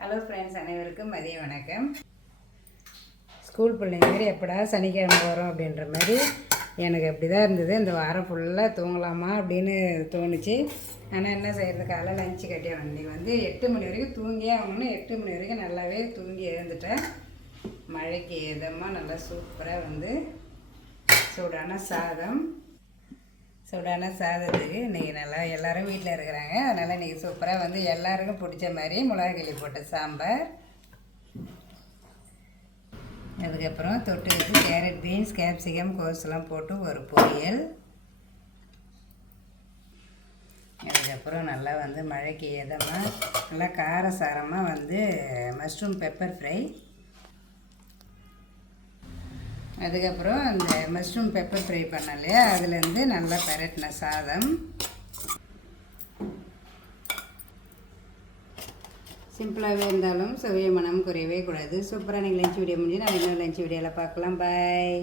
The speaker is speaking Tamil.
ஹலோ ஃப்ரெண்ட்ஸ், அனைவருக்கும் மதிய வணக்கம். ஸ்கூல் பிள்ளைங்க மாதிரி எப்படா சனிக்கிழமை வரும் அப்படின்ற மாதிரி எனக்கு அப்படி தான் இருந்தது. இந்த வாரம் ஃபுல்லாக தூங்கலாமா அப்படின்னு தோணுச்சு. ஆனால் என்ன செய்கிறது, காலையில் லஞ்சு கட்டி இன்றைக்கி 8 மணி வரைக்கும் தூங்கியே ஆகணும்னு 8 மணி வரைக்கும் நல்லாவே தூங்கி எழுந்துட்டேன். மழைக்கு இதமாக நல்லா சூப்பராக சூடான சாதத்துக்கு இன்றைக்கி நல்லா எல்லோரும் வீட்டில் இருக்கிறாங்க. அதனால் இன்றைக்கி சூப்பராக எல்லாருக்கும் பிடிச்ச மாதிரி மிளகா கிள்ளி போட்ட சாம்பார், அதுக்கப்புறம் தொட்டுக்கு கேரட், பீன்ஸ், கேப்சிகம், கோஸ்லாம் போட்டு ஒரு பொரியல், அதுக்கப்புறம் நல்லா மழைக்கு இதமாக நல்லா காரசாரமாக மஷ்ரூம் பெப்பர் ஃப்ரை, அதுக்கப்புறம் அந்த மஷ்ரூம் பெப்பர் ஃப்ரை பண்ண இல்லையா, அதுலேருந்து நல்லா பெரட்டின சாதம். சிம்பிளாகவே இருந்தாலும் சுவைய மனம் குறையவே கூடாது. சூப்பராக நீங்கள் லஞ்ச் வீடியோ முடிஞ்சு நான் இன்னொரு லஞ்ச் வீடியோவில் பார்க்கலாம். பாய்.